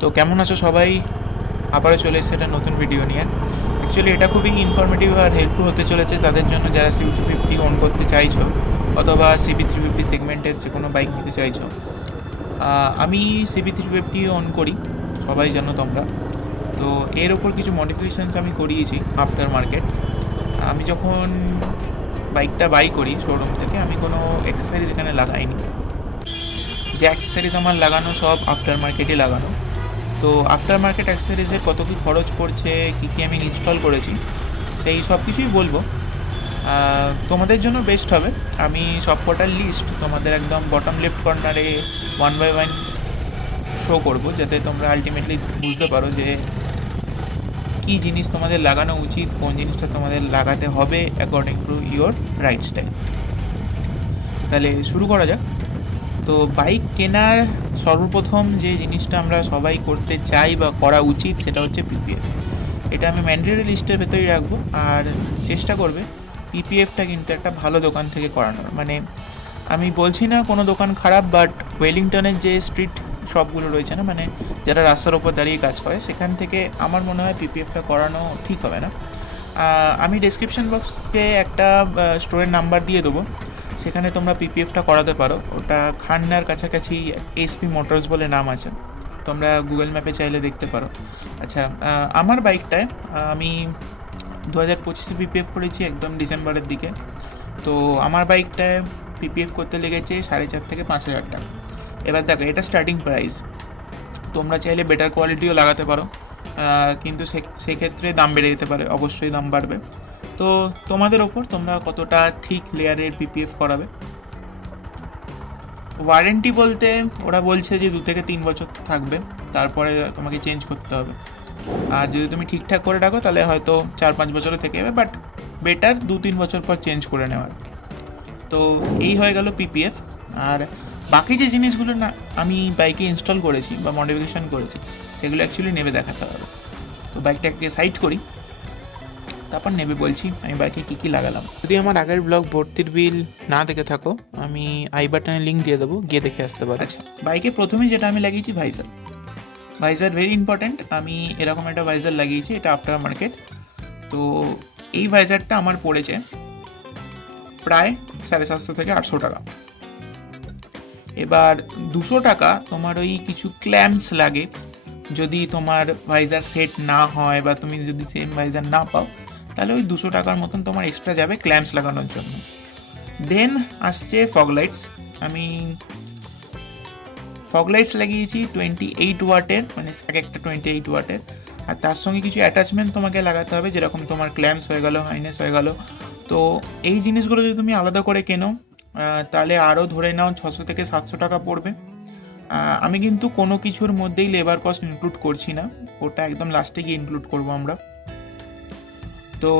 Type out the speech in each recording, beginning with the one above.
তো কেমন আছো সবাই? আবারও চলে এসেছে একটা নতুন ভিডিও নিয়ে। অ্যাকচুয়ালি এটা খুবই ইনফরমেটিভ আর হেল্পফুল হতে চলেছে তাদের জন্য যারা CB350 অন করতে চাইছো অথবা CB350 সেগমেন্টের যে কোনো বাইক নিতে চাইছো। আমি CB350 অন করি, সবাই জানো তোমরা। তো এর ওপর কিছু মডিফিকেশানস আমি করিয়েছি আফটার মার্কেট। আমি যখন বাইকটা বাই করি শোরুম থেকে, আমি কোনো অ্যাক্সেসরিজ এখানে লাগাইনি। যে অ্যাক্সেসরিজ আমার লাগানো সব আফটার মার্কেটে লাগানো। তো আফটার মার্কেট অ্যাক্সেসরিজের কত কী খরচ পড়ছে, কী কী আমি ইনস্টল করেছি, সেই সব কিছুই বলবো। তোমাদের জন্য বেস্ট হবে আমি সব কটার লিস্ট তোমাদের একদম বটম লেফট কর্নারে 1 বাই 1 শো করবো, যাতে তোমরা আলটিমেটলি বুঝতে পারো যে কী জিনিস তোমাদের লাগানো উচিত, কোন জিনিসটা তোমাদের লাগাতে হবে according to your right style. তাহলে শুরু করা যাক। তো বাইক কেনার সর্বপ্রথম যে জিনিসটা আমরা সবাই করতে চাই বা করা উচিত সেটা হচ্ছে পিপিএফ। এটা আমি ম্যান্ডেটরি লিস্টের ভেতরেই রাখবো, আর চেষ্টা করবে পিপিএফটা কিন্তু একটা ভালো দোকান থেকে করানোর। মানে আমি বলছি না কোনো দোকান খারাপ, বাট ওয়েলিংটনের যে স্ট্রিট শপগুলো রয়েছে না, মানে যারা রাস্তার ওপর দাঁড়িয়ে কাজ করে, সেখান থেকে আমার মনে হয় পিপিএফটা করানো ঠিক হবে না। আমি ডেসক্রিপশন বক্সে একটা স্টোরের নাম্বার দিয়ে দেবো, সেখানে তোমরা পিপিএফটা করাতে পারো। ওটা খান্নার কাছাকাছি এসপি মোটরস বলে নাম আছে, তোমরা গুগল ম্যাপে চাইলে দেখতে পারো। আচ্ছা, আমার বাইকটায় আমি 2025 পিপিএফ করেছি একদম ডিসেম্বরের দিকে। তো আমার বাইকটায় পিপিএফ করতে লেগেছে 4,500 থেকে 5,000 টাকা। এবার দেখো, এটা স্টার্টিং প্রাইস, তোমরা চাইলে বেটার কোয়ালিটিও লাগাতে পারো, কিন্তু সেক্ষেত্রে দাম বেড়ে যেতে পারে, অবশ্যই দাম বাড়বে। তো তোমাদের ওপর তোমরা কতটা থিক লেয়ারের পিপিএফ করাবে। ওয়ারেন্টি বলতে ওরা বলছে যে 2 থেকে 3 বছর থাকবে, তারপরে তোমাকে চেঞ্জ করতে হবে। আর যদি তুমি ঠিকঠাক করে রাখো তাহলে হয়তো 4-5 বছরে থেকে যাবে, বাট বেটার 2-3 বছর পর চেঞ্জ করে নেওয়ার। তো এই হয়ে গেল পিপিএফ। আর বাকি যে জিনিসগুলো না আমি বাইকে ইনস্টল করেছি বা মডিফিকেশান করেছি, সেগুলো অ্যাকচুয়ালি নেবে দেখাতে হবে। তো বাইকটাকে সাইড করি, তারপর নেবে বলছি আমি বাইকে কী কী লাগালাম। যদি আমার আগের ব্লগ ভর্তির বিল না দেখে থাকো, আমি আই বাটনে লিঙ্ক দিয়ে দেবো, গিয়ে দেখে আসতে পারো। আচ্ছা, বাইকে প্রথমে যেটা আমি লাগিয়েছি ভাইজার। Visor very important. আমি এরকম একটা ভাইজার লাগিয়েছি, এটা আফটার মার্কেট। তো এই ভাইজারটা আমার পড়েছে প্রায় 750 থেকে 800 টাকা। এবার 200 টাকা তোমার ওই কিছু ক্ল্যাম্পস লাগে, যদি তোমার ভাইজার সেট না হয় বা তুমি যদি সেম ভাইজার না পাও, তাহলে ওই 200 টাকার মতন তোমার এক্সট্রা যাবে ক্ল্যাম্পস লাগানোর জন্য। দেন আসছে ফগ লাইটস। আমি ফগ লাইটস লাগিয়েছি 28 ওয়াটের, মানে এক একটা 28 ওয়াটের। আর তার সঙ্গে কিছু অ্যাটাচমেন্ট তোমাকে লাগাতে হবে, যেরকম তোমার ক্ল্যাম্পস হয়ে গেল, হাইনেস হয়ে গেল। তো এই জিনিসগুলো যদি তুমি আলাদা করে কেনো, তাহলে আরও ধরে নাও 600 থেকে 700 টাকা পড়বে। আমি কিন্তু কোনো কিছুর মধ্যেই লেবার কস্ট ইনক্লুড করছি না, ওটা একদম লাস্টে গিয়ে ইনক্লুড করবো আমরা। তো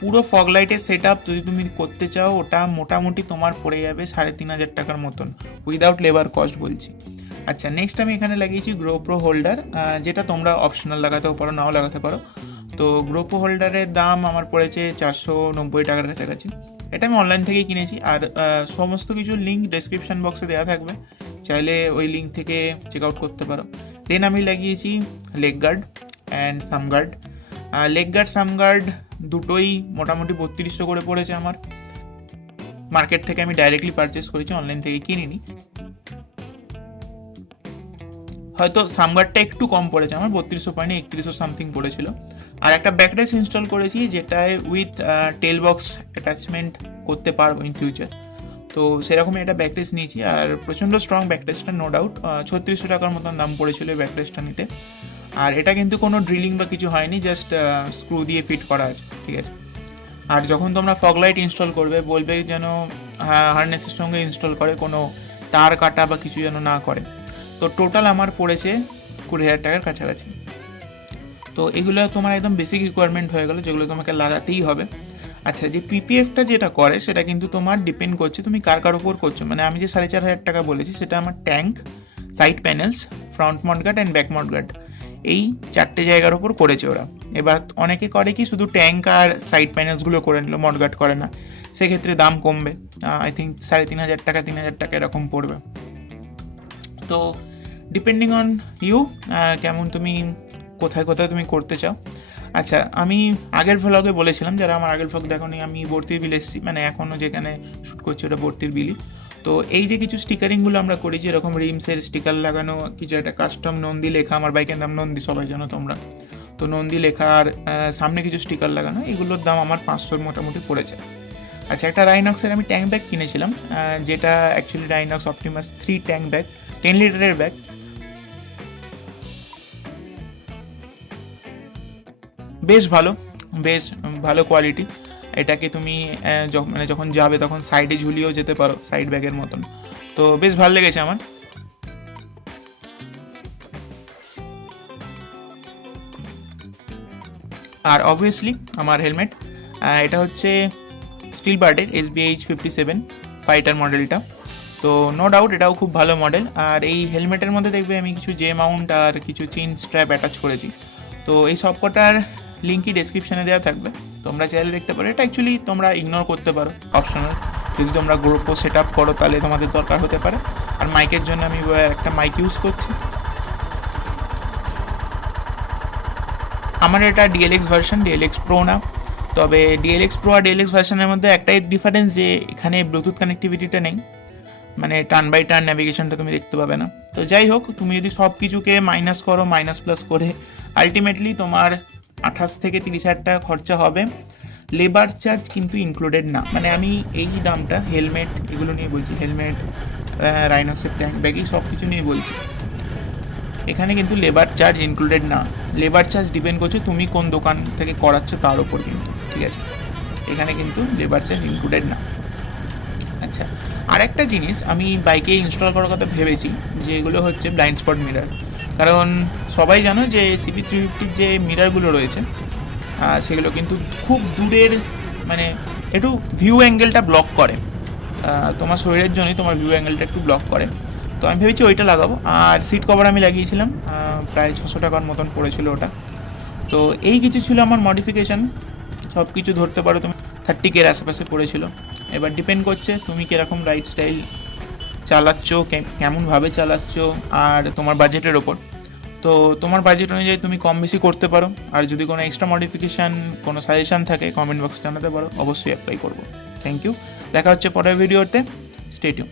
পুরো ফগ লাইটের সেট আপ যদি তুমি করতে চাও, ওটা মোটামুটি তোমার পড়ে যাবে 3,500 টাকার মতন, উইদাউট লেবার কস্ট বলছি। আচ্ছা, নেক্সট আমি এখানে লাগিয়েছি গ্রোপ্রো হোল্ডার, যেটা তোমরা অপশনাল লাগাতেও পারো, নাও লাগাতে পারো। তো গ্রোপ্রো হোল্ডারের দাম আমার পড়েছে 490 টাকার কাছাকাছি। এটা আমি অনলাইন থেকেই কিনেছি, আর সমস্ত কিছু লিঙ্ক ডেসক্রিপশন বক্সে দেওয়া থাকবে, চাইলে ওই লিঙ্ক থেকে চেক আউট করতে পারো। দেন আমি লাগিয়েছি leg guard and some guard. Leg guard some guard দুটোই মোটামুটি 3200 করে পড়েছে আমার। মার্কেট থেকে আমি ডাইরেক্টলি পারচেস করেছি, অনলাইন থেকে কিনিনি। হয়তো সামগার্ডটা একটু কম পড়েছে আমার, 3200 পয়েন্টে 3100 সামথিং পড়েছিল। আর একটা ব্যাকড্রেস ইনস্টল করেছি, যেটায় উইথ টেল বক্স অ্যাটাচমেন্ট করতে পারবো ইন ফিউচার। তো সেরকমই একটা ব্যাকড্রেস নিয়েছি, আর প্রচণ্ড স্ট্রং ব্যাকড্রেসটা, নো ডাউট। 3600 টাকার মতন দাম পড়েছিল এই ব্যাকড্রেসটা নিতে। আর এটা কিন্তু কোনো ড্রিলিং বা কিছু হয়নি, জাস্ট স্ক্রু দিয়ে ফিট করা আছে, ঠিক আছে। আর যখন তোমরা ফগ লাইট ইনস্টল করবে, বলবে যেন হারনেসের সঙ্গে ইনস্টল করে, কোনো তার কাটা বা কিছু যেন না করে। তো টোটাল আমার পড়েছে 20,000 টাকার কাছাকাছি। তো এগুলো তোমার একদম বেসিক রিকোয়ারমেন্ট হয়ে গেলো, যেগুলো তোমাকে লাগাতেই হবে। আচ্ছা, যে পিপিএফটা যেটা করে সেটা কিন্তু তোমার ডিপেন্ড করছে তুমি কার ওপর করছো। মানে আমি যে 4,500 টাকা বলেছি, সেটা আমার tank, side panels, front mudguard and back mudguard, এই 4টে জায়গার ওপর করেছে ওরা। এবার অনেকে করে কি শুধু ট্যাঙ্ক আর সাইড প্যানেলসগুলো করে নিল, মডগার্ড করে না, সেক্ষেত্রে দাম কমবে। আই থিঙ্ক 3,500 টাকা 3,000 টাকা এরকম পড়বে। তো ডিপেন্ডিং অন ইউ, কেমন তুমি কোথায় কোথায় তুমি করতে চাও। আচ্ছা, আমি আগের ভ্লগে বলেছিলাম, যারা আমার আগের ভ্লগ দেখোনি, আমি বর্তির বিল এসেছি, মানে এখনও যেখানে শ্যুট করছি ওটা বর্তির বিলই। তো এই যে কিছু স্টিকারিংগুলো আমরা করি, যেরকম রিমসের স্টিকার লাগানো, কিছু একটা কাস্টম নন্দী লেখা, আমার বাইকের নাম নন্দী, সবাই জানো তোমরা, তো নন্দী লেখা, আর সামনে কিছু স্টিকার লাগানো, এগুলোর দাম আমার 500 মোটামুটি পড়েছে। আচ্ছা, একটা রাইনক্সের আমি ট্যাঙ্ক ব্যাগ কিনেছিলাম, যেটা অ্যাকচুয়ালি রাইনক্স অপটিমাস 3 ট্যাঙ্ক ব্যাগ, 10 লিটারের ব্যাগ। বেশ ভালো, বেশ ভালো কোয়ালিটি। এটাকে তুমি মানে যখন যাবে তখন সাইডে ঝুলিয়েও যেতে পারো, সাইড ব্যাগের মতন। তো বেশ ভালো লেগেছে আমার। আর অবভিয়াসলি আমার হেলমেট, এটা হচ্ছে স্টিল বার্ডের SBH 57 ফাইটার মডেলটা। তো নো ডাউট এটাও খুব ভালো মডেল। আর এই হেলমেটের মধ্যে দেখবে আমি কিছু জে মাউন্ট আর কিছু চেইন স্ট্র্যাপ অ্যাটাচ করেছি। তো এই সব কটার লিঙ্কই ডেসক্রিপশানে দেওয়া থাকবে, তোমরা চাইলে দেখতে পারো। এটা অ্যাকচুয়ালি তোমরা ইগনোর করতে পারো, অপশনাল। যদি তোমরা গ্রুপও সেট আপ করো তাহলে তোমাদের দরকার হতে পারে। আর মাইকের জন্য আমি একটা মাইক ইউজ করছি। আমার এটা DLX ভার্সন, DLX প্রো না। তবে DLX প্রো আর DLX ভার্সনের মধ্যে একটাই ডিফারেন্স, যে এখানে ব্লুটুথ কানেক্টিভিটিটা নেই, মানে টার্ন বাই টার্ন ন্যাভিগেশনটা তুমি দেখতে পাবে না। তো যাই হোক, তুমি যদি সব কিছুকে মাইনাস করো, মাইনাস প্লাস করে, আলটিমেটলি তোমার 28 থেকে 30 হাজার টাকা খরচা হবে। লেবার চার্জ কিন্তু ইনক্লুডেড না, মানে আমি এই দামটা হেলমেট এগুলো নিয়ে বলছি, হেলমেট, রাইনক্সের ট্যাঙ্ক ব্যাগ, এই সব কিছু নিয়ে বলছি। এখানে কিন্তু লেবার চার্জ ইনক্লুডেড না। লেবার চার্জ ডিপেন্ড করছে তুমি কোন দোকান থেকে করাচ্ছ তার ওপর কিন্তু, ঠিক আছে? এখানে কিন্তু লেবার চার্জ ইনক্লুডেড না। আচ্ছা, আর একটা জিনিস আমি বাইকে ইনস্টল করার কথা ভেবেছি, যে এগুলো হচ্ছে ব্লাইন্ড স্পট মিরার। কারণ সবাই জানো যে CB350 যে মিরারগুলো রয়েছে, সেগুলো কিন্তু খুব দূরের, মানে একটু ভিউ অ্যাঙ্গেলটা ব্লক করে, তোমার শরীরের জন্যই তোমার ভিউ অ্যাঙ্গেলটা একটু ব্লক করে। তো আমি ভেবেছি ওইটা লাগাবো। আর সিট কভার আমি লাগিয়েছিলাম, প্রায় 600 টাকার মতন পড়েছিল ওটা। তো এই কিছু ছিল আমার মডিফিকেশান, সব কিছু ধরতে পারো তুমি 30K এর আশেপাশে পড়েছিল। এবার ডিপেন্ড করছে তুমি কীরকম রাইড স্টাইল চালাচ্ছ, কেমনভাবে চালাচ্ছ, আর তোমার বাজেটের ওপর। তো তোমার বাজেট অনুযায়ী তুমি কম বেশি করতে পারো। আর যদি কোনো এক্সট্রা মডিফিকেশান, কোনো সাজেশান থাকে, কমেন্ট বক্সে জানাতে পারো, অবশ্যই অ্যাপ্লাই করবো। থ্যাংক ইউ, দেখা হচ্ছে পরের ভিডিওতে, স্টে টিউন।